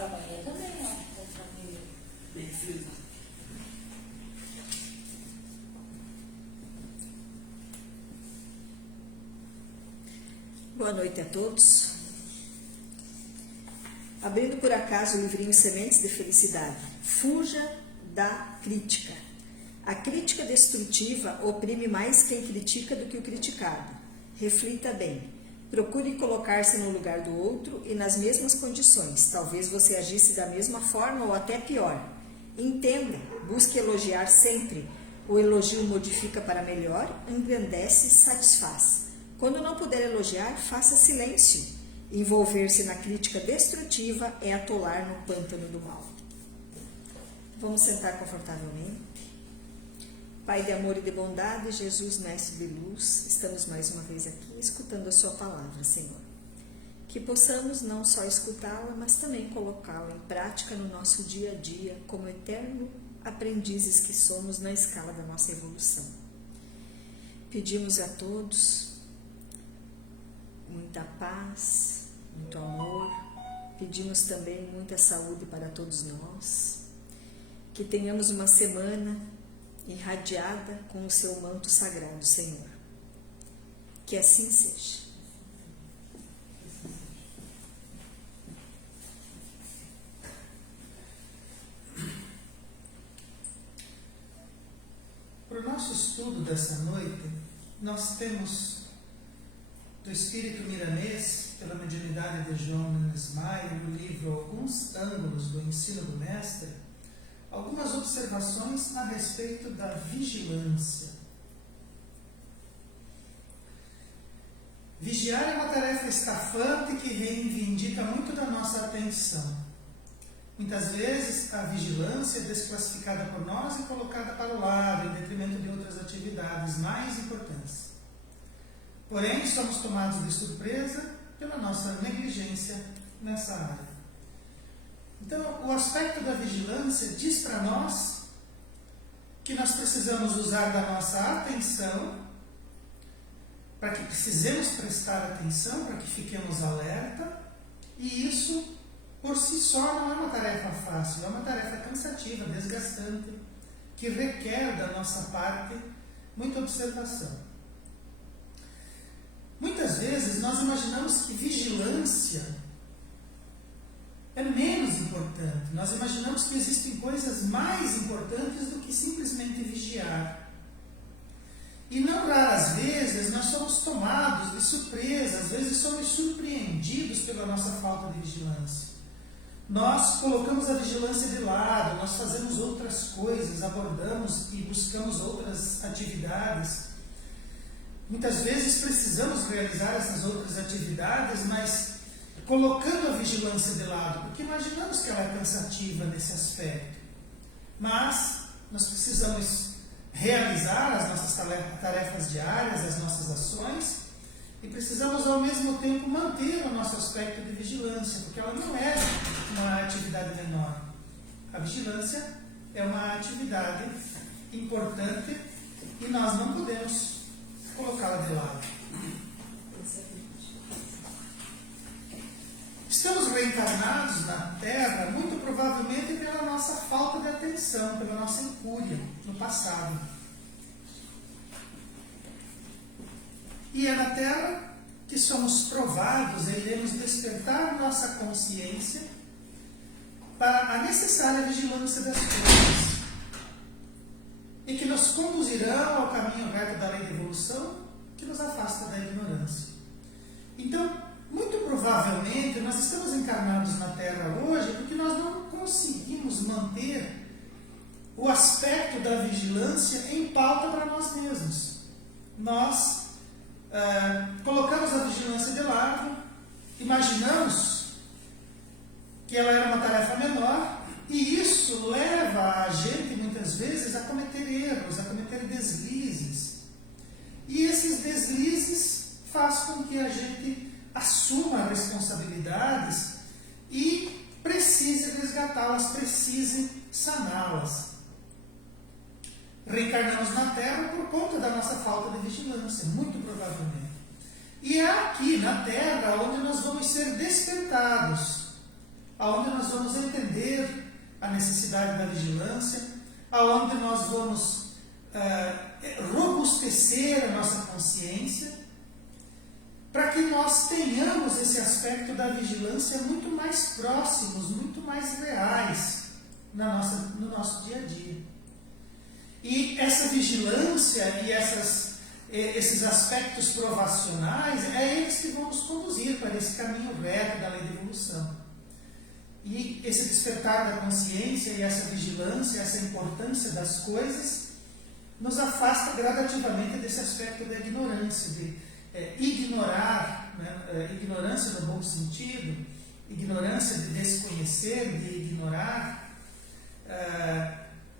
para amanhã também, ó. Para mim, bem frio. Boa noite a todos. Abrindo por acaso o livrinho Sementes de Felicidade. Fuja da crítica. A crítica destrutiva oprime mais quem critica do que o criticado. Reflita bem. Procure colocar-se no lugar do outro e nas mesmas condições. Talvez você agisse da mesma forma ou até pior. Entenda, busque elogiar sempre. O elogio modifica para melhor, engrandece e satisfaz. Quando não puder elogiar, faça silêncio. Envolver-se na crítica destrutiva é atolar no pântano do mal. Vamos sentar confortavelmente. Pai de amor e de bondade, Jesus, Mestre de luz, estamos mais uma vez aqui escutando a sua palavra, Senhor. Que possamos não só escutá-la, mas também colocá-la em prática no nosso dia a dia, como eterno aprendizes que somos na escala da nossa evolução. Pedimos a todos muita paz, muito amor, pedimos também muita saúde para todos nós, que tenhamos uma semana irradiada com o seu manto sagrado, Senhor. Que assim seja. Para o nosso estudo dessa noite, nós temos do Espírito Milanês, pela mediunidade de João Nunes Maia, no livro Alguns Ângulos do Ensino do Mestre, algumas observações a respeito da vigilância. Vigiar é uma tarefa estafante que reivindica muito da nossa atenção. Muitas vezes a vigilância é desclassificada por nós e colocada para o lado, em detrimento de outras atividades mais importantes. Porém, somos tomados de surpresa pela nossa negligência nessa área. Então, o aspecto da vigilância diz para nós que nós precisamos usar da nossa atenção, para que precisemos prestar atenção, para que fiquemos alerta, e isso, por si só, não é uma tarefa fácil, é uma tarefa cansativa, desgastante, que requer da nossa parte muita observação. Muitas vezes nós imaginamos que vigilância é menos importante. Nós imaginamos que existem coisas mais importantes do que simplesmente vigiar. E não raras vezes nós somos tomados de surpresa, às vezes somos surpreendidos pela nossa falta de vigilância. Nós colocamos a vigilância de lado, nós fazemos outras coisas, abordamos e buscamos outras atividades. Muitas vezes precisamos realizar essas outras atividades, mas colocando a vigilância de lado, porque imaginamos que ela é cansativa nesse aspecto. Mas nós precisamos realizar as nossas tarefas diárias, as nossas ações, e precisamos ao mesmo tempo manter o nosso aspecto de vigilância, porque ela não é uma atividade menor. A vigilância é uma atividade importante e nós não podemos colocá-la de lado. Estamos reencarnados na Terra muito provavelmente pela nossa falta de atenção, pela nossa incúria no passado. E é na Terra que somos provados e iremos despertar nossa consciência para a necessária vigilância das coisas e que nos conduzirão ao caminho reto da lei de evolução que nos afasta da ignorância. Então, muito provavelmente, nós estamos encarnados na Terra hoje porque nós não conseguimos manter o aspecto da vigilância em pauta para nós mesmos. Nós colocamos a vigilância de lado, imaginamos que ela era uma tarefa menor, e isso leva a gente, muitas vezes, a cometer erros, a cometer deslizes. E esses deslizes fazem com que a gente assuma responsabilidades e precise resgatá-las, precise saná-las. Reencarnamos na Terra por conta da nossa falta de vigilância, muito provavelmente. E é aqui na Terra onde nós vamos ser despertados aonde nós vamos entender a necessidade da vigilância, aonde nós vamos robustecer a nossa consciência, para que nós tenhamos esse aspecto da vigilância muito mais próximos, muito mais reais no nosso dia a dia. E essa vigilância e esses aspectos provacionais, é eles que vão nos conduzir para esse caminho reto da lei da evolução. E esse despertar da consciência e essa vigilância, essa importância das coisas, nos afasta gradativamente desse aspecto da ignorância, de ignorar, né, ignorância no bom sentido, ignorância de desconhecer, de ignorar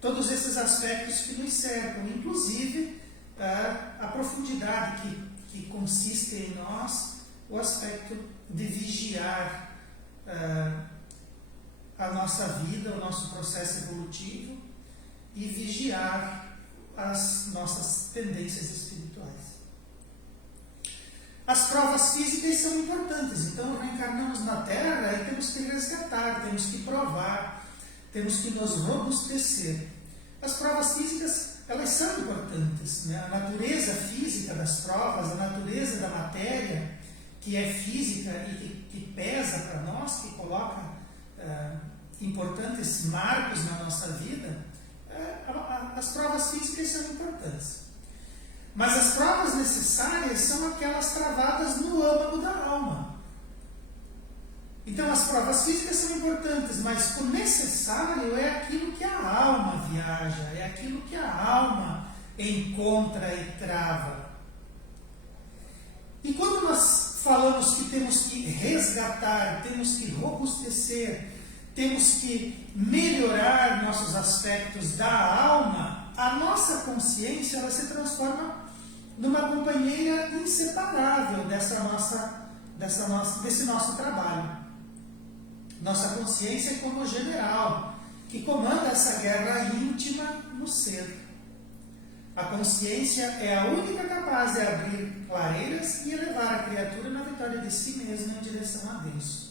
todos esses aspectos que nos cercam, inclusive a profundidade que consiste em nós, o aspecto de vigiar a nossa vida, o nosso processo evolutivo e vigiar as nossas tendências espirituais. As provas físicas são importantes, então reencarnamos na Terra e temos que resgatar, temos que provar, temos que nos robustecer. As provas físicas, elas são importantes, né? A natureza física das provas, a natureza da matéria, que é física e que pesa para nós, que coloca importantes marcos na nossa vida, as provas físicas são importantes. Mas as provas necessárias são aquelas travadas no âmago da alma. Então as provas físicas são importantes, mas o necessário é aquilo que a alma viaja, é aquilo que a alma encontra e trava. E quando nós falamos que temos que resgatar, temos que robustecer, temos que melhorar nossos aspectos da alma, a nossa consciência ela se transforma numa companheira inseparável desse nosso trabalho. Nossa consciência é como o general que comanda essa guerra íntima no ser. A consciência é a única capaz de abrir clareiras e elevar a criatura na vitória de si mesma em direção a Deus.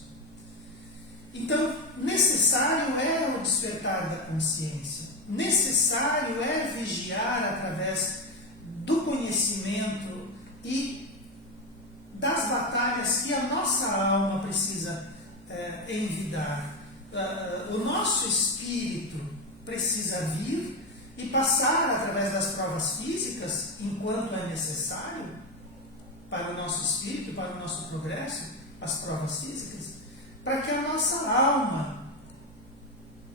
Então, necessário é o despertar da consciência. Necessário é vigiar através do conhecimento e das batalhas que a nossa alma precisa envidar. O nosso espírito precisa vir e passar através das provas físicas, enquanto é necessário, para o nosso espírito, para o nosso progresso, as provas físicas, para que a nossa alma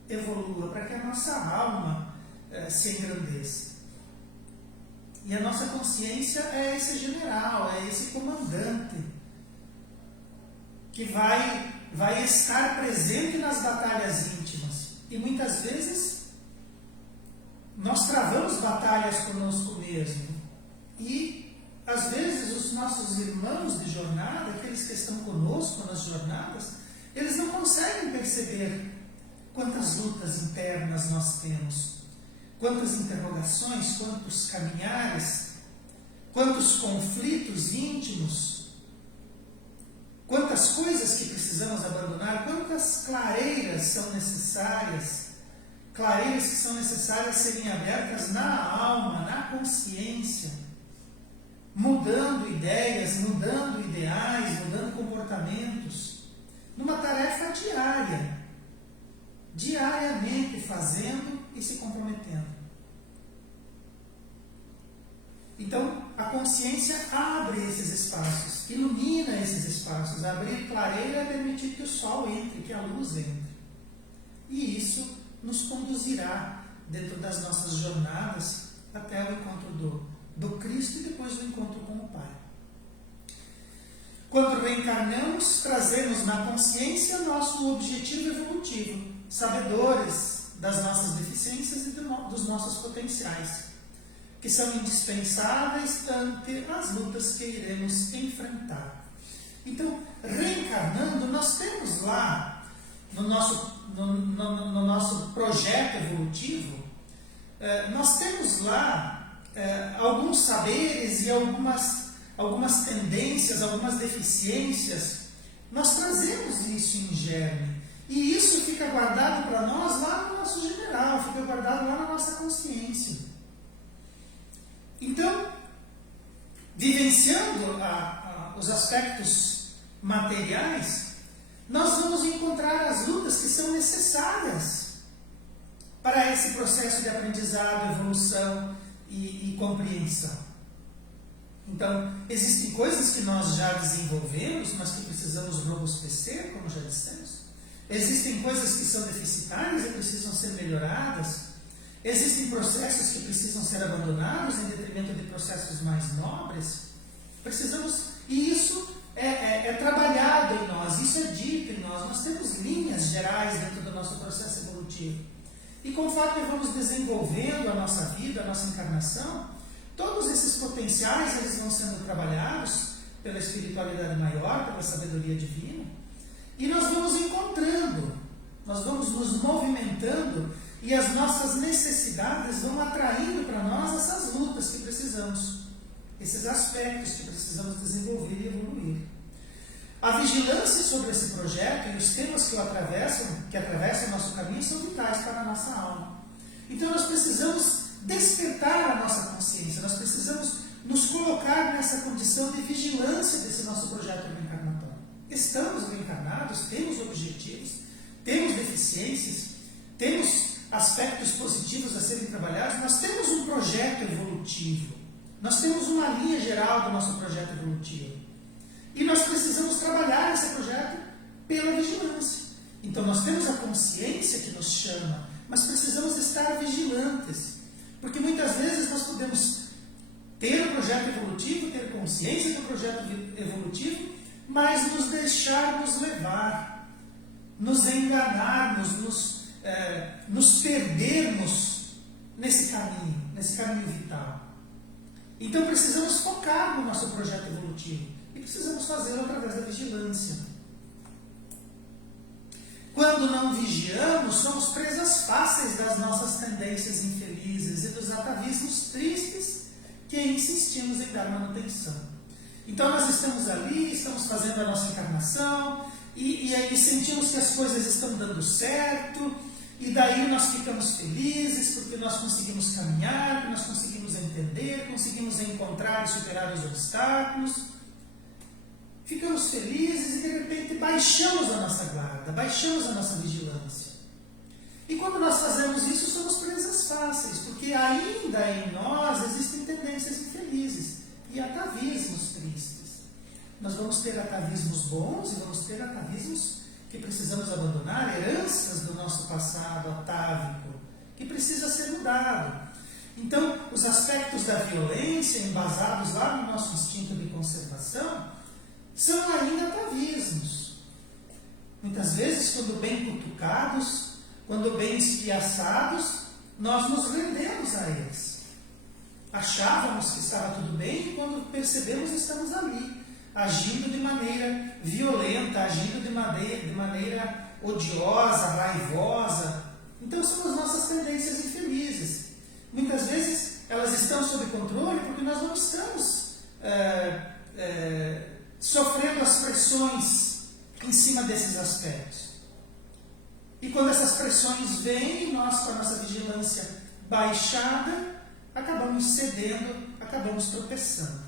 evolua, para que a nossa alma se engrandeça. E a nossa consciência é esse general, é esse comandante que vai estar presente nas batalhas íntimas. E muitas vezes nós travamos batalhas conosco mesmo. E às vezes os nossos irmãos de jornada, aqueles que estão conosco nas jornadas, eles não conseguem perceber quantas lutas internas nós temos, quantas interrogações, quantos caminhares, quantos conflitos íntimos, quantas coisas que precisamos abandonar, quantas clareiras são necessárias, clareiras que são necessárias serem abertas na alma, na consciência, mudando ideias, mudando ideais, mudando comportamentos, numa tarefa diária, diariamente fazendo e se comprometendo. Então, a consciência abre esses espaços, ilumina esses espaços. Abrir clareira é permitir que o sol entre, que a luz entre. E isso nos conduzirá dentro das nossas jornadas até o encontro do Cristo e depois do encontro com o Pai. Quando reencarnamos, trazemos na consciência nosso objetivo evolutivo, sabedores das nossas deficiências e dos nossos potenciais, que são indispensáveis ante as lutas que iremos enfrentar. Então, reencarnando, nós temos lá, no nosso projeto evolutivo, nós temos lá alguns saberes e algumas tendências, algumas deficiências. Nós trazemos isso em germe. E fica guardado para nós lá no nosso general, fica guardado lá na nossa consciência. Então, vivenciando os aspectos materiais, nós vamos encontrar as lutas que são necessárias para esse processo de aprendizado, evolução e compreensão. Então, existem coisas que nós já desenvolvemos, mas que precisamos robustecer, como já dissemos. Existem coisas que são deficitárias e precisam ser melhoradas. Existem processos que precisam ser abandonados em detrimento de processos mais nobres. E isso é trabalhado em nós, isso é dito em nós. Nós temos linhas gerais dentro do nosso processo evolutivo. E conforme vamos desenvolvendo a nossa vida, a nossa encarnação, todos esses potenciais eles vão sendo trabalhados pela espiritualidade maior, pela sabedoria divina. E nós vamos encontrando, nós vamos nos movimentando e as nossas necessidades vão atraindo para nós essas lutas que precisamos, esses aspectos que precisamos desenvolver e evoluir. A vigilância sobre esse projeto e os temas que atravessam o nosso caminho são vitais para a nossa alma. Então nós precisamos despertar a nossa consciência, nós precisamos nos colocar nessa condição de vigilância desse nosso projeto reencarnatório. Estamos reencarnados, temos objetivos, temos deficiências, temos aspectos positivos a serem trabalhados, nós temos um projeto evolutivo, nós temos uma linha geral do nosso projeto evolutivo. E nós precisamos trabalhar esse projeto pela vigilância. Então nós temos a consciência que nos chama, mas precisamos estar vigilantes. Porque muitas vezes nós podemos ter o projeto evolutivo, ter consciência do projeto evolutivo, mas nos deixarmos levar, nos enganarmos, nos perdermos nesse caminho vital. Então precisamos focar no nosso projeto evolutivo e precisamos fazê-lo através da vigilância. Quando não vigiamos, somos presas fáceis das nossas tendências infelizes e dos atavismos tristes que insistimos em dar manutenção. Então nós estamos ali, estamos fazendo a nossa encarnação e aí sentimos que as coisas estão dando certo e daí nós ficamos felizes porque nós conseguimos caminhar, nós conseguimos entender, conseguimos encontrar e superar os obstáculos. Ficamos felizes e de repente baixamos a nossa guarda, baixamos a nossa vigilância. E quando nós fazemos isso, somos presas fáceis, porque ainda em nós existem tendências infelizes e atavismos tristes. Nós vamos ter atavismos bons e vamos ter atavismos que precisamos abandonar, heranças do nosso passado atávico, que precisa ser mudado. Então, os aspectos da violência, embasados lá no nosso instinto de conservação, são ainda atavismos. Muitas vezes, quando bem cutucados, quando bem espiaçados, nós nos rendemos a eles. Achávamos que estava tudo bem e quando percebemos estamos ali, agindo de maneira violenta, agindo de maneira odiosa, raivosa. Então são as nossas tendências infelizes. Muitas vezes elas estão sob controle porque nós não estamos sofrendo as pressões em cima desses aspectos. E quando essas pressões vêm, nós com a nossa vigilância baixada, acabamos cedendo, acabamos tropeçando.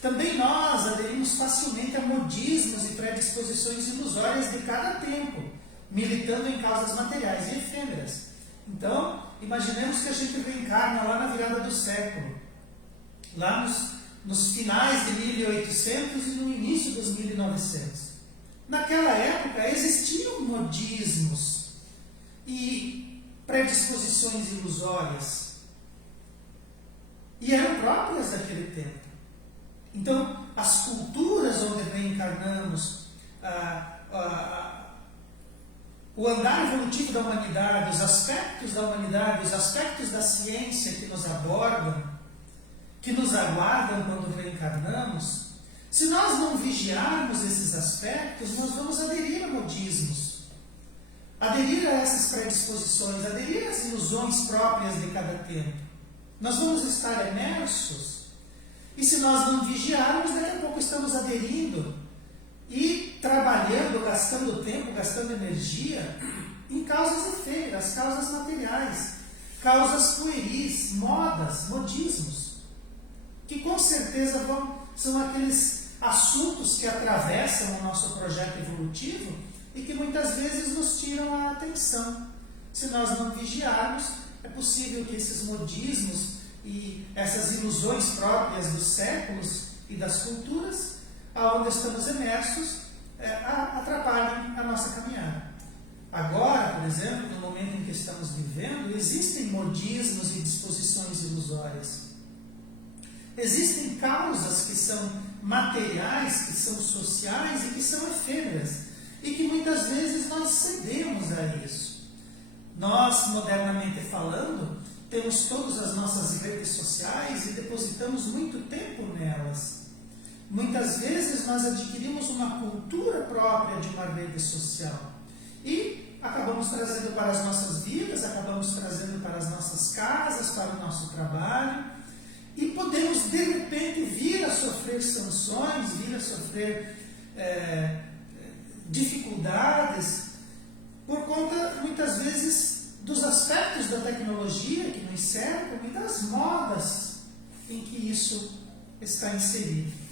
Também nós aderimos facilmente a modismos e predisposições ilusórias de cada tempo, militando em causas materiais e efêmeras. Então, imaginemos que a gente reencarna lá na virada do século, lá nos finais de 1800 e no início dos 1900. Naquela época existiam modismos e predisposições ilusórias e eram próprias daquele tempo. Então, as culturas onde reencarnamos, o andar evolutivo da humanidade, os aspectos da humanidade, os aspectos da ciência que nos abordam, que nos aguardam quando reencarnamos, se nós não vigiarmos esses aspectos, nós vamos aderir a modismos, aderir a essas predisposições, aderir às ilusões próprias de cada tempo. Nós vamos estar imersos, e se nós não vigiarmos, daqui a pouco estamos aderindo e trabalhando gastando tempo, gastando energia em causas efêmeras, causas materiais, causas pueris, modas, modismos, que com certeza são aqueles assuntos que atravessam o nosso projeto evolutivo e que muitas vezes nos tiram a atenção. Se nós não vigiarmos, é possível que esses modismos e essas ilusões próprias dos séculos e das culturas aonde estamos imersos atrapalhem a nossa caminhada. Agora, por exemplo, no momento em que estamos vivendo, existem modismos e disposições ilusórias. Existem causas que são materiais, que são sociais e que são efêmeras, e que muitas vezes nós cedemos a isso. Nós, modernamente falando, temos todas as nossas redes sociais e depositamos muito tempo nelas. Muitas vezes nós adquirimos uma cultura própria de uma rede social e acabamos trazendo para as nossas vidas, acabamos trazendo para as nossas casas, para o nosso trabalho, e podemos de repente vir a sofrer sanções, vir a sofrer dificuldades por conta, muitas vezes, dos aspectos da tecnologia que nos cercam e das modas em que isso está inserido.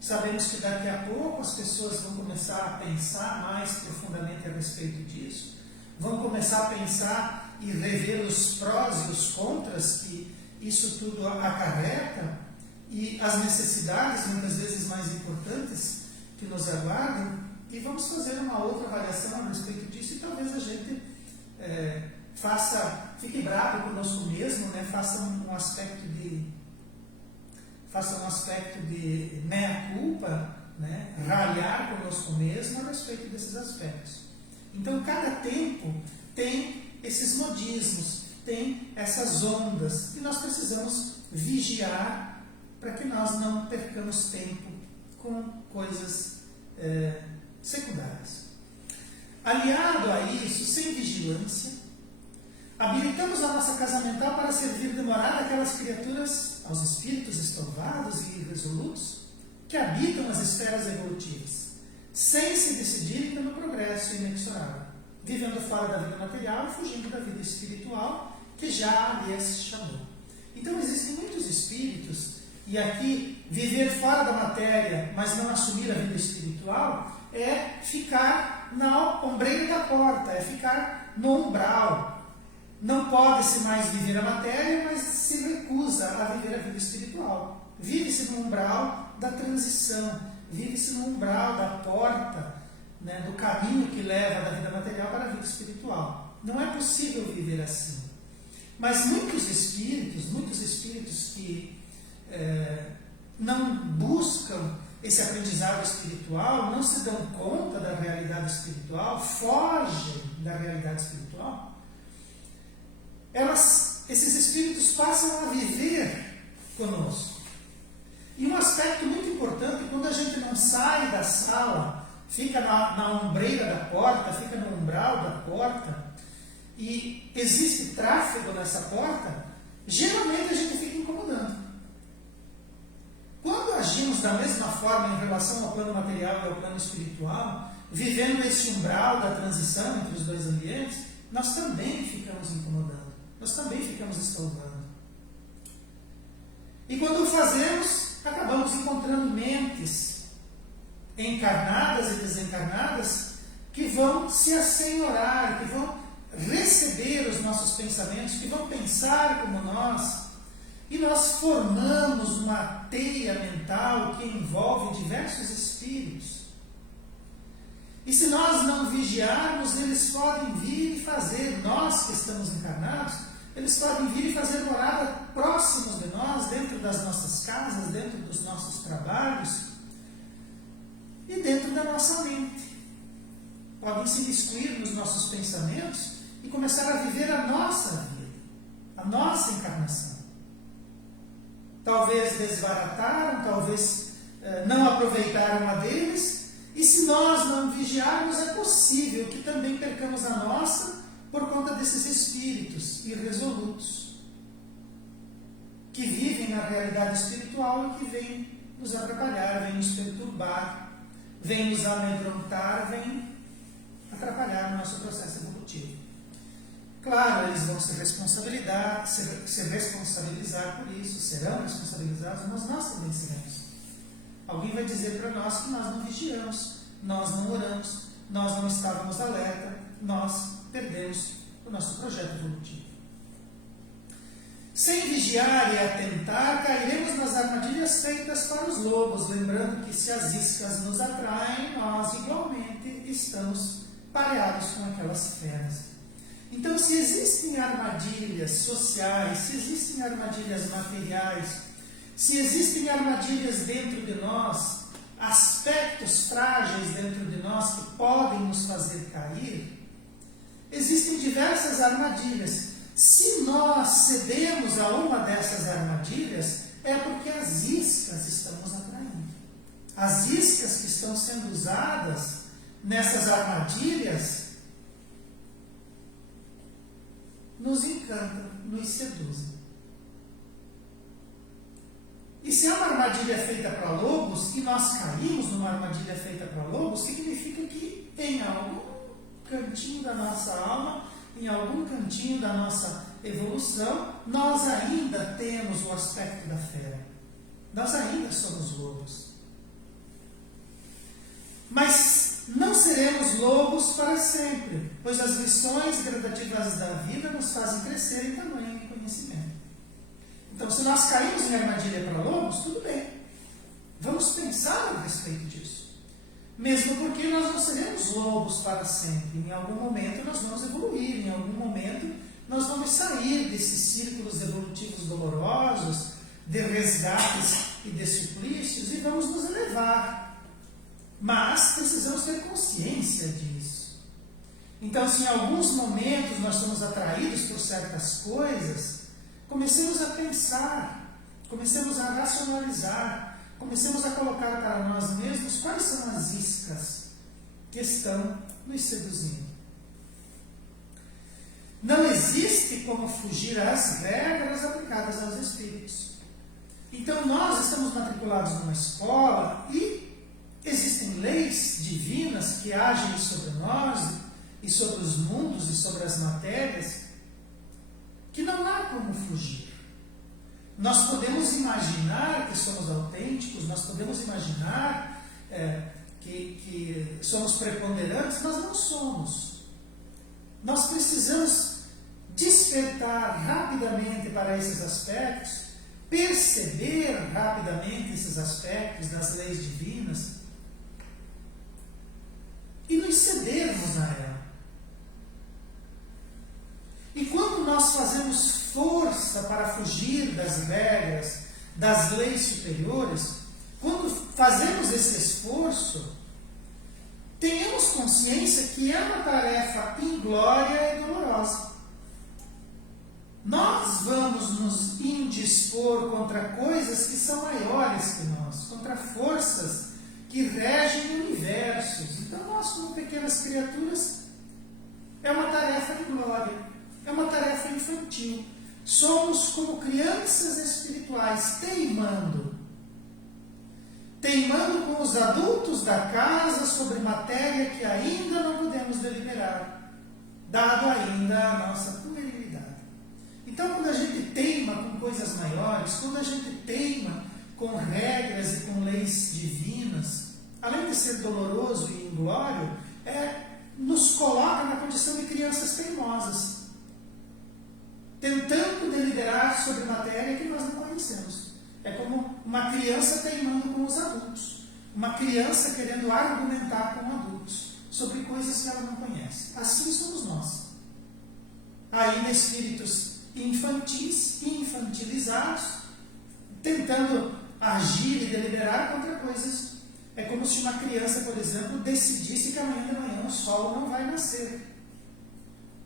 Sabemos que daqui a pouco as pessoas vão começar a pensar mais profundamente a respeito disso, vão começar a pensar e rever os prós e os contras que isso tudo acarreta e as necessidades, muitas vezes mais importantes, que nos aguardam, e vamos fazer uma outra avaliação a respeito disso e talvez a gente fique bravo conosco mesmo, né? Faça um aspecto de meia-culpa, né? Ralhar conosco mesmo a respeito desses aspectos. Então, cada tempo tem esses modismos, tem essas ondas, e nós precisamos vigiar para que nós não percamos tempo com coisas secundárias. Aliado a isso, sem vigilância, habilitamos a nossa casa mental para servir de morada àquelas criaturas, aos espíritos estouvados e irresolutos, que habitam as esferas evolutivas, sem se decidirem pelo progresso inexorável, vivendo fora da vida material e fugindo da vida espiritual, que já lhes chamou. Então existem muitos espíritos, e aqui viver fora da matéria, mas não assumir a vida espiritual, é ficar na ombreira da porta, é ficar no umbral. Não pode-se mais viver a matéria, mas se recusa a viver a vida espiritual. Vive-se no umbral da transição, vive-se no umbral da porta, né, do caminho que leva da vida material para a vida espiritual. Não é possível viver assim. Mas muitos espíritos que não buscam esse aprendizado espiritual, não se dão conta da realidade espiritual, fogem da realidade espiritual, esses espíritos passam a viver conosco. E um aspecto muito importante, quando a gente não sai da sala, fica na ombreira da porta, fica no umbral da porta, e existe tráfego nessa porta, geralmente a gente fica incomodando. Quando agimos da mesma forma em relação ao plano material e ao plano espiritual, vivendo esse umbral da transição entre os dois ambientes, nós também ficamos incomodando, nós também ficamos estouvando. E quando o fazemos, acabamos encontrando mentes encarnadas e desencarnadas que vão se assenhorar, que vão receber os nossos pensamentos, que vão pensar como nós, e nós formamos uma teia mental que envolve diversos espíritos. E se nós não vigiarmos, eles podem vir e fazer, nós que estamos encarnados, eles podem vir e fazer morada próximos de nós, dentro das nossas casas, dentro dos nossos trabalhos e dentro da nossa mente. Podem se miscuir nos nossos pensamentos e começar a viver a nossa vida, a nossa encarnação. Talvez desbarataram, talvez não aproveitaram a deles, e se nós não vigiarmos, é possível que também percamos a nossa por conta desses espíritos irresolutos, que vivem na realidade espiritual e que vêm nos atrapalhar, vêm nos perturbar, vem nos amedrontar, vem atrapalhar o nosso processo evolutivo. Claro, eles vão se responsabilizar por isso, serão responsabilizados, mas nós também seremos. Alguém vai dizer para nós que nós não vigiamos, nós não oramos, nós não estávamos alerta, nós perdemos o nosso projeto evolutivo. Sem vigiar e atentar, cairemos nas armadilhas feitas para os lobos, lembrando que se as iscas nos atraem, nós igualmente estamos pareados com aquelas feras. Então, se existem armadilhas sociais, se existem armadilhas materiais, se existem armadilhas dentro de nós, aspectos frágeis dentro de nós que podem nos fazer cair, existem diversas armadilhas. Se nós cedemos a uma dessas armadilhas, é porque as iscas estão nos atraindo. As iscas que estão sendo usadas nessas armadilhas nos encantam, nos seduzem. E se é uma armadilha feita para lobos, e nós caímos numa armadilha feita para lobos, significa que em algum cantinho da nossa alma, em algum cantinho da nossa evolução, nós ainda temos o aspecto da fera. Nós ainda somos lobos. Mas não seremos lobos para sempre, pois as lições gradativas da vida nos fazem crescer em tamanho e conhecimento. Então, se nós caímos em armadilha para lobos, tudo bem. Vamos pensar a respeito disso. Mesmo porque nós não seremos lobos para sempre. Em algum momento nós vamos evoluir, em algum momento nós vamos sair desses círculos evolutivos dolorosos, de resgates e de suplícios, e vamos nos elevar. Mas precisamos ter consciência disso. Então, se em alguns momentos nós somos atraídos por certas coisas, comecemos a pensar, comecemos a racionalizar, comecemos a colocar para nós mesmos quais são as iscas que estão nos seduzindo. Não existe como fugir às regras aplicadas aos espíritos. Então, nós estamos matriculados numa escola e existem leis divinas que agem sobre nós e sobre os mundos e sobre as matérias que não há como fugir. Nós podemos imaginar que somos autênticos, nós podemos imaginar que somos preponderantes, mas não somos. Nós precisamos despertar rapidamente para esses aspectos, perceber rapidamente esses aspectos das leis divinas e nos cedermos a ela. E quando nós fazemos força para fugir das regras, das leis superiores, quando fazemos esse esforço, tenhamos consciência que é uma tarefa inglória e dolorosa. Nós vamos nos indispor contra coisas que são maiores que nós, contra forças que regem universos. Então, nós, como pequenas criaturas, é uma tarefa inglória, é uma tarefa infantil. Somos como crianças espirituais, teimando com os adultos da casa sobre matéria que ainda não podemos deliberar, dado ainda a nossa puerilidade. Então, quando a gente teima com coisas maiores, quando a gente teima com regras e com leis divinas, além de ser doloroso e inglório, nos coloca na condição de crianças teimosas, tentando deliberar sobre matéria que nós não conhecemos. É como uma criança teimando com os adultos, uma criança querendo argumentar com adultos sobre coisas que ela não conhece. Assim somos nós. Ainda espíritos infantis e infantilizados, tentando agir e deliberar contra coisas. É como se uma criança, por exemplo, decidisse que amanhã de manhã o sol não vai nascer.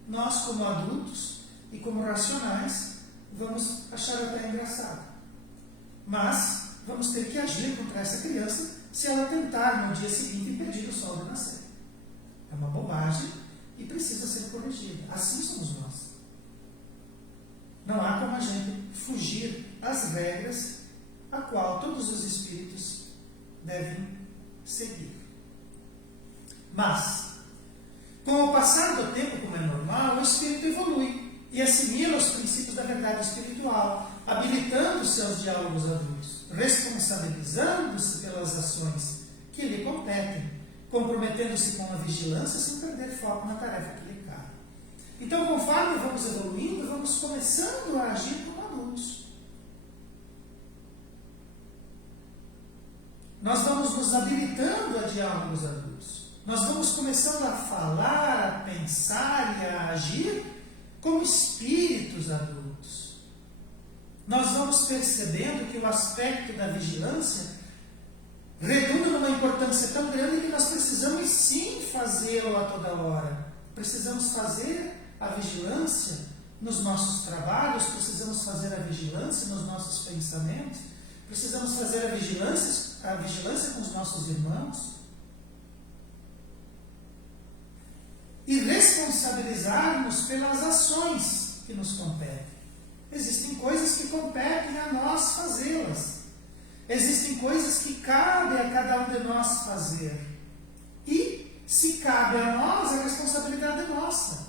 Nós, como adultos e como racionais, vamos achar até engraçado. Mas vamos ter que agir contra essa criança se ela tentar no dia seguinte impedir o sol de nascer. É uma bobagem e precisa ser corrigida. Assim somos nós. Não há como a gente fugir às regras a qual todos os espíritos devem seguir. Mas, com o passar do tempo, como é normal, o espírito evolui e assimila os princípios da verdade espiritual, habilitando-se aos diálogos adultos, responsabilizando-se pelas ações que lhe competem, comprometendo-se com a vigilância sem perder foco na tarefa que lhe cabe. Então, conforme vamos evoluindo, vamos começando a agir como adultos. Nós vamos nos habilitando a diálogos adultos. Nós vamos começando a falar, a pensar e a agir como espíritos adultos. Nós vamos percebendo que o aspecto da vigilância redunda numa importância tão grande que nós precisamos sim fazê-lo a toda hora. Precisamos fazer a vigilância nos nossos trabalhos, precisamos fazer a vigilância nos nossos pensamentos, precisamos fazer a vigilância com os nossos irmãos e responsabilizar-nos pelas ações que nos competem. Existem coisas que competem a nós fazê-las. Existem coisas que cabe a cada um de nós fazer. E, se cabe a nós, a responsabilidade é nossa.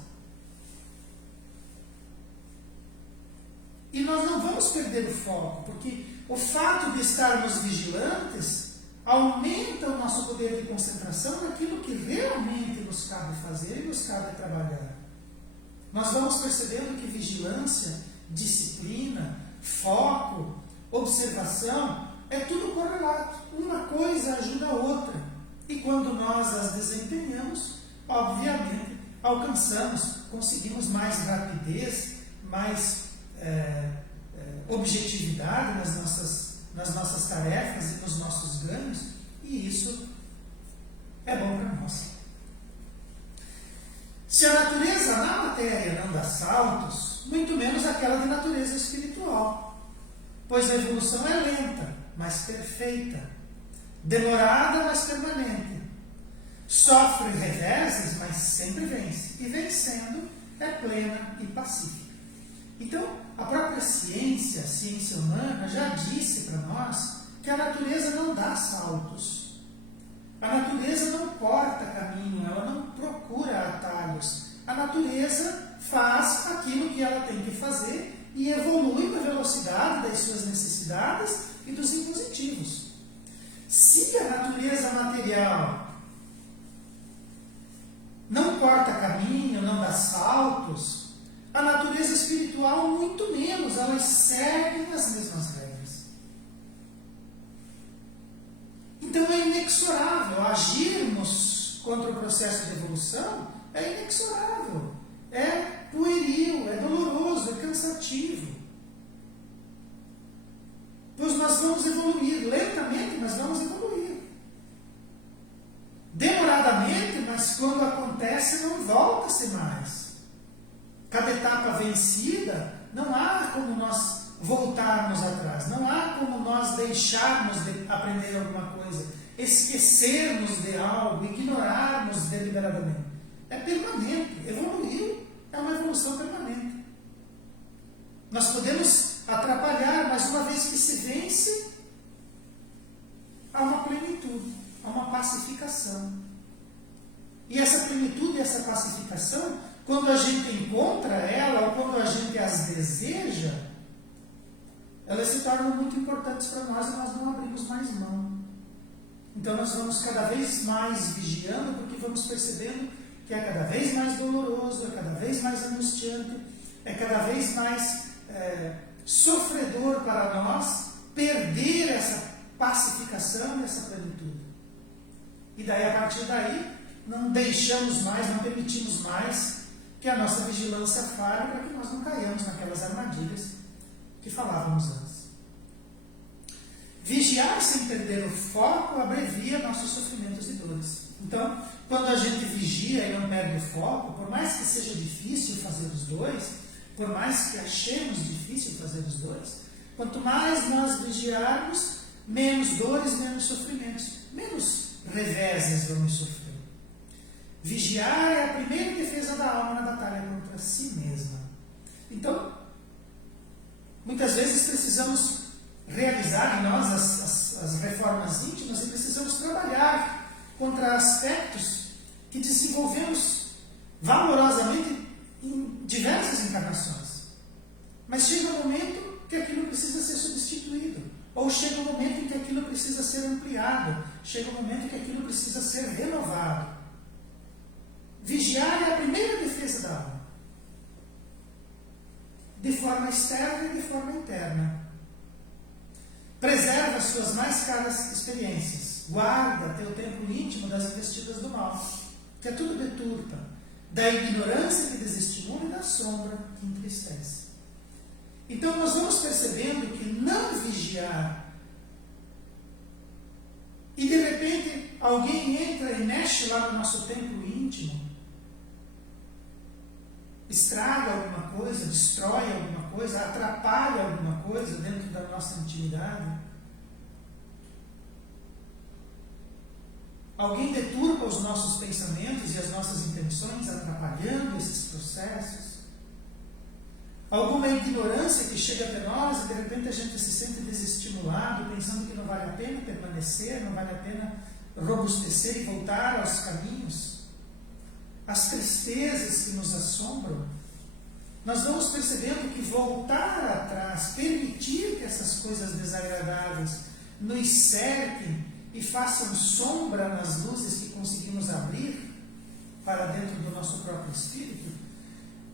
E nós não vamos perder o foco, porque o fato de estarmos vigilantes aumenta o nosso poder de concentração naquilo que realmente nos cabe fazer e nos cabe trabalhar. Nós vamos percebendo que vigilância, disciplina, foco, observação, é tudo correlato. Uma coisa ajuda a outra. E quando nós as desempenhamos, obviamente, conseguimos mais rapidez, mais objetividade nas nossas tarefas e nos nossos ganhos, e isso é bom para nós. Se a natureza na matéria não dá saltos, muito menos aquela de natureza espiritual, pois a evolução é lenta, mas perfeita, demorada, mas permanente, sofre reveses, mas sempre vence, e vencendo é plena e pacífica. Então, a própria ciência, a ciência humana, já disse para nós que a natureza não dá saltos. A natureza não corta caminho, ela não procura atalhos. A natureza faz aquilo que ela tem que fazer e evolui na velocidade das suas necessidades e dos impositivos. Se a natureza material não corta caminho, não dá saltos, a natureza espiritual muito menos, elas seguem as mesmas regras. Então é inexorável, agirmos contra o processo de evolução é inexorável, é pueril, é doloroso, é cansativo. Pois nós vamos evoluir lentamente, mas vamos evoluir. Demoradamente, mas quando acontece não volta-se mais. Cada etapa vencida, não há como nós voltarmos atrás, não há como nós deixarmos de aprender alguma coisa, esquecermos de algo, ignorarmos deliberadamente. É permanente, evoluir é uma evolução permanente. Nós podemos atrapalhar, mas uma vez que se vence, há uma plenitude, há uma pacificação. E essa plenitude, essa pacificação, quando a gente encontra ela, ou quando a gente as deseja, elas se tornam muito importantes para nós e nós não abrimos mais mão. Então nós vamos cada vez mais vigiando, porque vamos percebendo que é cada vez mais doloroso, é cada vez mais angustiante, é cada vez mais sofredor para nós perder essa pacificação e essa plenitude. E daí, a partir daí, não deixamos mais, não permitimos mais que a nossa vigilância falhe para que nós não caiamos naquelas armadilhas que falávamos antes. Vigiar sem perder o foco abrevia nossos sofrimentos e dores. Então, quando a gente vigia e não perde o foco, por mais que seja difícil fazer os dois, por mais que achemos difícil fazer os dois, quanto mais nós vigiarmos, menos dores, menos sofrimentos, menos reveses vamos sofrer. Vigiar é a primeira defesa da alma na batalha contra si mesma. Então, muitas vezes precisamos realizar em nós as reformas íntimas e precisamos trabalhar contra aspectos valorosamente em diversas encarnações. Mas chega um momento que aquilo precisa ser substituído. Ou chega um momento em que aquilo precisa ser ampliado. Chega um momento em que aquilo precisa ser renovado. Vigiar é a primeira defesa da alma. De forma externa e de forma interna. Preserva as suas mais caras experiências. Guarda teu templo íntimo das investidas do mal, que é tudo deturpa, da ignorância que desestimula e da sombra que entristece. Então nós vamos percebendo que não vigiar, e de repente alguém entra e mexe lá no nosso templo íntimo, estraga alguma coisa, destrói alguma coisa, atrapalha alguma coisa dentro da nossa intimidade. Alguém deturpa os nossos pensamentos e as nossas intenções, atrapalhando esses processos. Alguma ignorância que chega até nós e de repente a gente se sente desestimulado, pensando que não vale a pena permanecer, não vale a pena robustecer e voltar aos caminhos. As tristezas que nos assombram. Nós vamos percebendo que voltar atrás, permitir que essas coisas desagradáveis nos cerquem e façam sombra nas luzes que conseguimos abrir para dentro do nosso próprio espírito,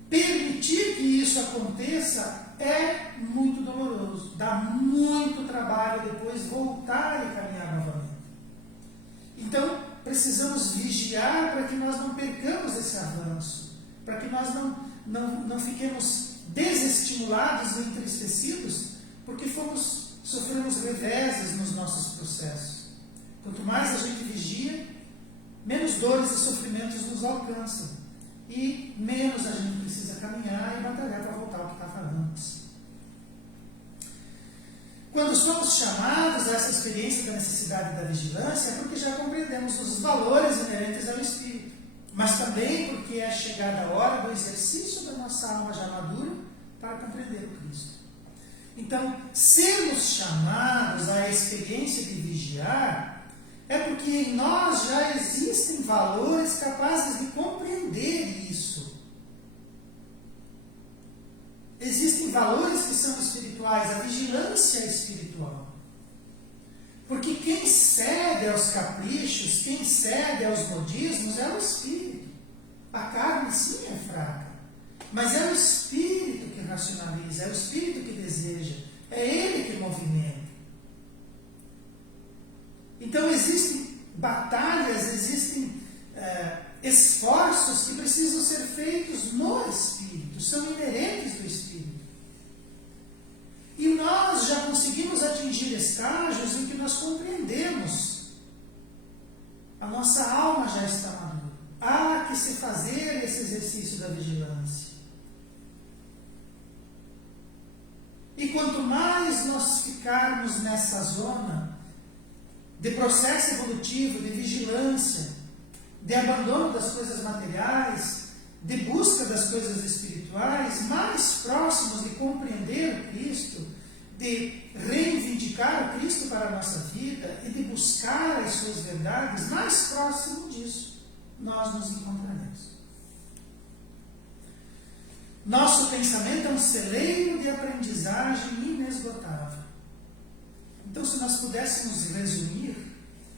permitir que isso aconteça é muito doloroso, dá muito trabalho depois voltar e caminhar novamente. Então, precisamos vigiar para que nós não percamos esse avanço, para que nós não fiquemos desestimulados e entristecidos, porque sofremos reveses nos nossos processos. Quanto mais a gente vigia, menos dores e sofrimentos nos alcançam. E menos a gente precisa caminhar e batalhar para voltar ao que estava antes. Quando somos chamados a essa experiência da necessidade da vigilância, é porque já compreendemos os valores inerentes ao Espírito. Mas também porque é chegada a hora do exercício da nossa alma já madura para compreender o Cristo. Então, sermos chamados à experiência de vigiar é porque em nós já existem valores capazes de compreender isso. Existem valores que são espirituais, a vigilância é espiritual. Porque quem cede aos caprichos, quem cede aos modismos é o espírito. A carne sim é fraca, mas é o espírito que racionaliza, é o espírito que deseja, é ele que movimenta. Então existem batalhas, existem esforços que precisam ser feitos no Espírito, são inerentes do Espírito. E nós já conseguimos atingir estágios em que nós compreendemos. A nossa alma já está madura. Há que se fazer esse exercício da vigilância. E quanto mais nós ficarmos nessa zona de processo evolutivo, de vigilância, de abandono das coisas materiais, de busca das coisas espirituais, mais próximos de compreender o Cristo, de reivindicar o Cristo para a nossa vida e de buscar as suas verdades, mais próximo disso nós nos encontraremos. Nosso pensamento é um celeiro de aprendizagem inesgotável. Então, se nós pudéssemos resumir,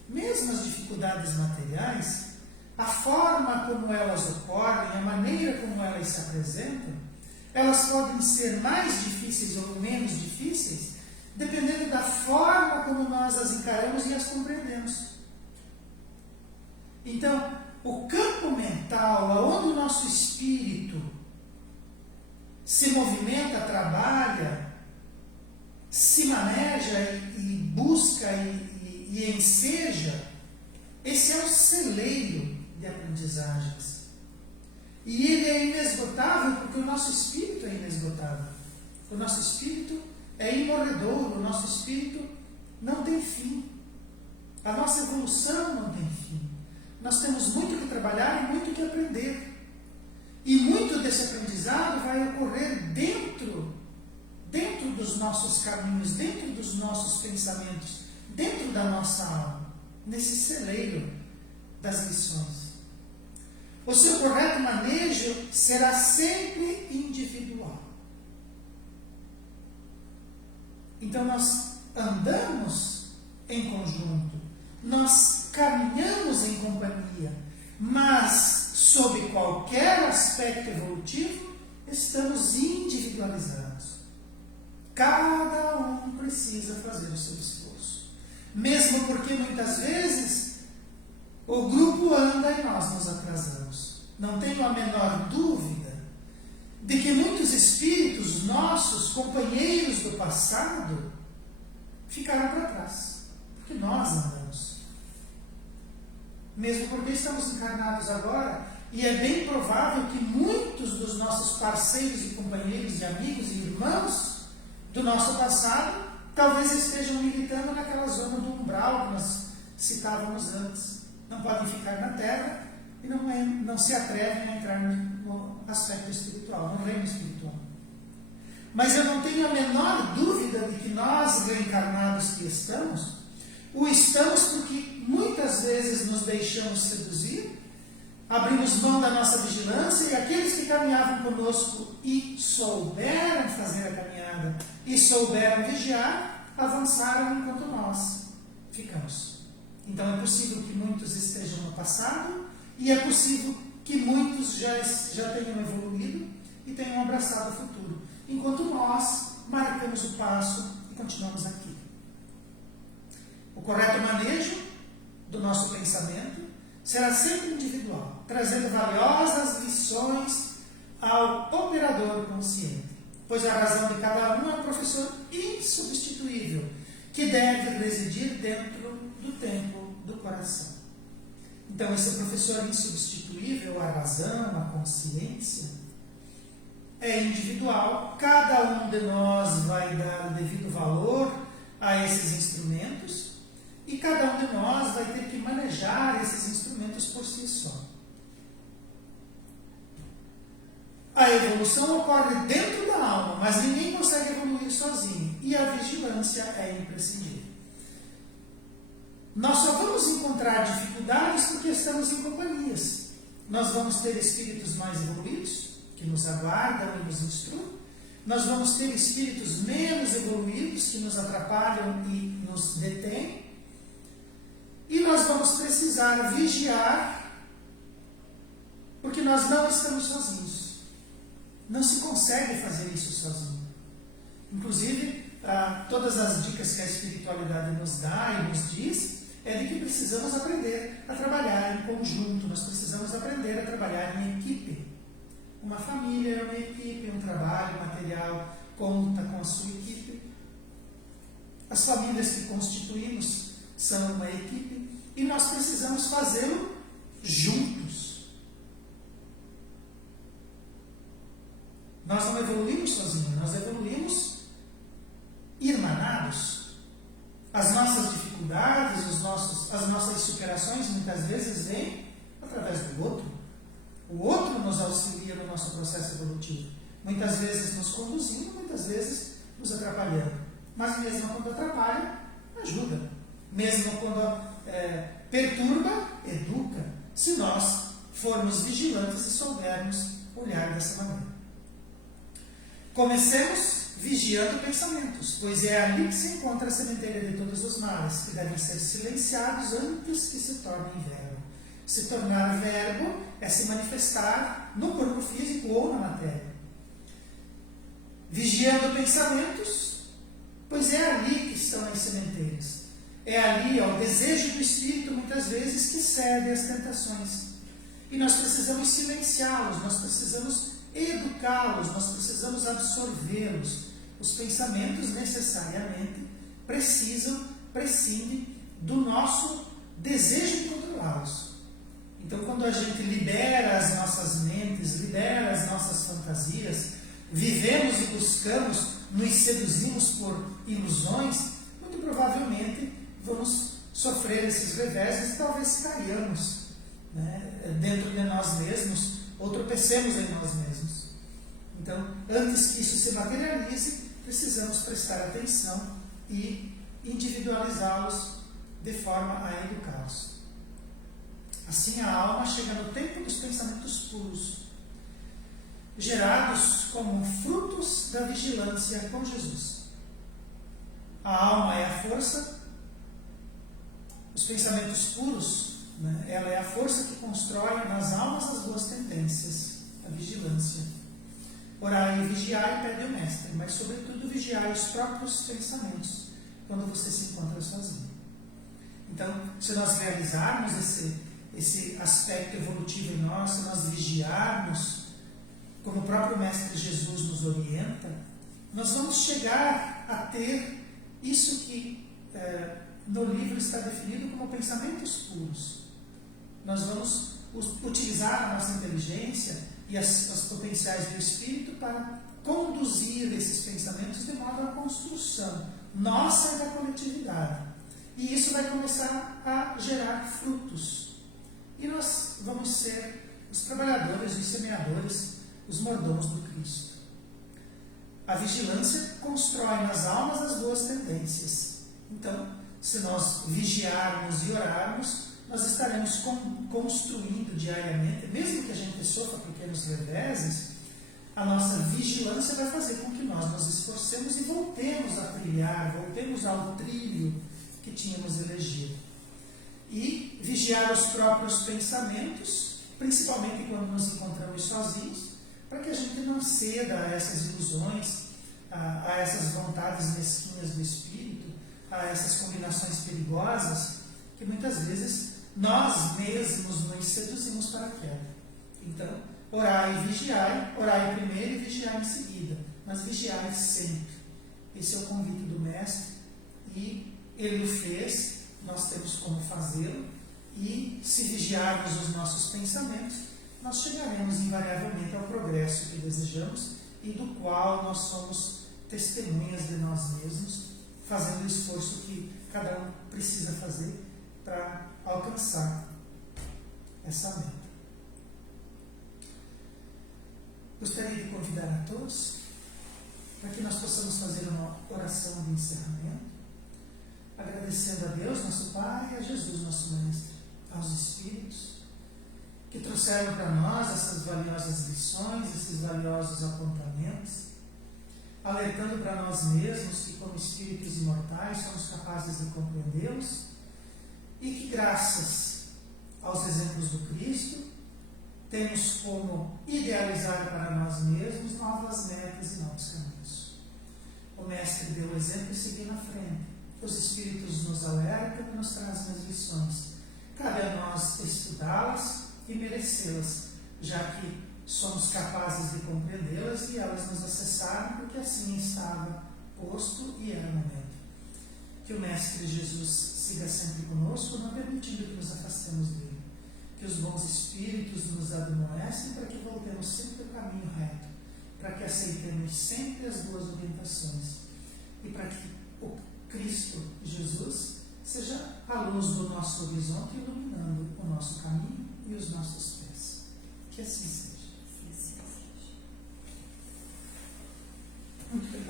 mesmo as dificuldades materiais, a forma como elas ocorrem, a maneira como elas se apresentam, elas podem ser mais difíceis ou menos difíceis, dependendo da forma como nós as encaramos e as compreendemos. Então, o campo mental, onde o nosso espírito se movimenta, trabalha, se maneja e busca e enseja, esse é o celeiro de aprendizagens. E ele é inesgotável porque o nosso espírito é inesgotável. O nosso espírito é imorredouro, o nosso espírito não tem fim. A nossa evolução não tem fim. Nós temos muito que trabalhar e muito que aprender. E muito desse aprendizado vai ocorrer dentro dos nossos caminhos, dentro dos nossos pensamentos, dentro da nossa alma, nesse celeiro das lições. O seu correto manejo será sempre individual. Então nós andamos em conjunto, nós caminhamos em companhia, mas sob qualquer aspecto evolutivo, estamos individualizados. Cada um precisa fazer o seu esforço. Mesmo porque muitas vezes o grupo anda e nós nos atrasamos. Não tenho a menor dúvida de que muitos espíritos nossos, companheiros do passado, ficaram para trás. Porque nós andamos. Mesmo porque estamos encarnados agora, e é bem provável que muitos dos nossos parceiros e companheiros e amigos e irmãos do nosso passado talvez estejam militando naquela zona do umbral que nós citávamos antes. Não podem ficar na Terra e não se atrevem a entrar no aspecto espiritual, no reino espiritual. Mas eu não tenho a menor dúvida de que nós, reencarnados que estamos, o estamos porque muitas vezes nos deixamos seduzir, abrimos mão da nossa vigilância e aqueles que caminhavam conosco e souberam fazer a caminhada e souberam vigiar, avançaram enquanto nós ficamos. Então é possível que muitos estejam no passado e é possível que muitos já tenham evoluído e tenham abraçado o futuro, enquanto nós marcamos o passo e continuamos aqui. O correto manejo do nosso pensamento será sempre individual, trazendo valiosas lições ao operador consciente, pois a razão de cada um é um professor insubstituível, que deve residir dentro do templo do coração. Então, esse professor insubstituível, a razão, a consciência, é individual. Cada um de nós vai dar o devido valor a esses instrumentos e cada um de nós vai ter que manejar esses instrumentos por si só. A evolução ocorre dentro da alma, mas ninguém consegue evoluir sozinho e a vigilância é imprescindível. Nós só vamos encontrar dificuldades porque estamos em companhias. Nós vamos ter espíritos mais evoluídos, que nos aguardam e nos instruem. Nós vamos ter espíritos menos evoluídos, que nos atrapalham e nos detêm. E nós vamos precisar vigiar, porque nós não estamos sozinhos. Não se consegue fazer isso sozinho. Inclusive, todas as dicas que a espiritualidade nos dá e nos diz é de que precisamos aprender a trabalhar em conjunto, nós precisamos aprender a trabalhar em equipe. Uma família é uma equipe, um trabalho material conta com a sua equipe. As famílias que constituímos são uma equipe e nós precisamos fazê-lo juntos. Nós não evoluímos sozinhos, nós evoluímos irmanados. As nossas dificuldades, as nossas superações muitas vezes vêm através do outro. O outro nos auxilia no nosso processo evolutivo. Muitas vezes nos conduzindo, muitas vezes nos atrapalhando. Mas mesmo quando atrapalha, ajuda. Mesmo quando perturba, educa. Se nós formos vigilantes e soubermos olhar dessa maneira. Comecemos vigiando pensamentos, pois é ali que se encontra a sementeira de todos os males, que devem ser silenciados antes que se tornem verbo. Se tornar verbo é se manifestar no corpo físico ou na matéria. Vigiando pensamentos, pois é ali que estão as sementeiras. É ali, o desejo do espírito, muitas vezes, que cede às tentações. E nós precisamos silenciá-los, nós precisamos educá-los, nós precisamos absorvê-los. Os pensamentos necessariamente prescindem do nosso desejo de controlá-los. Então, quando a gente libera as nossas mentes, libera as nossas fantasias, vivemos e buscamos, nos seduzimos por ilusões, muito provavelmente vamos sofrer esses reveses e talvez caiamos, dentro de nós mesmos, ou tropecemos em nós mesmos. Então, antes que isso se materialize, precisamos prestar atenção e individualizá-los de forma a educá-los. Assim, a alma chega no tempo dos pensamentos gerados como frutos da vigilância com Jesus. A alma é a força, os pensamentos puros, né? Ela é a força que constrói nas almas as boas tendências, a vigilância. Orai e vigiai, pede o mestre, mas sobretudo vigiai os próprios pensamentos quando você se encontra sozinho. Então, se nós realizarmos esse aspecto evolutivo em nós, se nós vigiarmos, como o próprio Mestre Jesus nos orienta, nós vamos chegar a ter isso que no livro está definido como pensamentos puros. Nós vamos utilizar a nossa inteligência e as potenciais do Espírito para conduzir esses pensamentos de modo à construção nossa e da coletividade. E isso vai começar a gerar frutos. E nós vamos ser os trabalhadores, os semeadores, os mordomos do Cristo. A vigilância constrói nas almas as boas tendências. Então, se nós vigiarmos e orarmos, nós estaremos construindo diariamente, mesmo que a gente sofra pequenos reveses, a nossa vigilância vai fazer com que nós nos esforcemos e voltemos a trilhar, voltemos ao trilho que tínhamos elegido. E vigiar os próprios pensamentos, principalmente quando nos encontramos sozinhos, para que a gente não ceda a essas ilusões, a essas vontades mesquinhas do espírito, a essas combinações perigosas, que muitas vezes nós mesmos nos seduzimos para a queda. Então, orai e vigiai, orai primeiro e vigiai em seguida, mas vigiai sempre. Esse é o convite do Mestre, e ele o fez, nós temos como fazê-lo, e se vigiarmos os nossos pensamentos, nós chegaremos invariavelmente ao progresso que desejamos e do qual nós somos testemunhas de nós mesmos, fazendo o esforço que cada um precisa fazer para alcançar essa meta. Gostaria de convidar a todos para que nós possamos fazer uma oração de encerramento, agradecendo a Deus, nosso Pai, e a Jesus, nosso Mestre, aos Espíritos, que trouxeram para nós essas valiosas lições, esses valiosos apontamentos, alertando para nós mesmos que, como espíritos imortais, somos capazes de compreendê-los, e que, graças aos exemplos do Cristo, temos como idealizar para nós mesmos novas metas e novos caminhos. O Mestre deu o exemplo e seguiu na frente. Os Espíritos nos alertam e nos trazem as lições. Cabe a nós estudá-las e merecê-las, já que somos capazes de compreendê-las e elas nos acessaram porque assim estava posto e era o momento. Que o Mestre Jesus siga sempre conosco, não permitindo que nos afastemos dele. Que os bons Espíritos nos admoestem para que voltemos sempre ao caminho reto, para que aceitemos sempre as boas orientações e para que o Cristo Jesus seja a luz do nosso horizonte, iluminando o nosso caminho e os nossos pés. Que assim seja. Sim, sim, sim. Muito bem.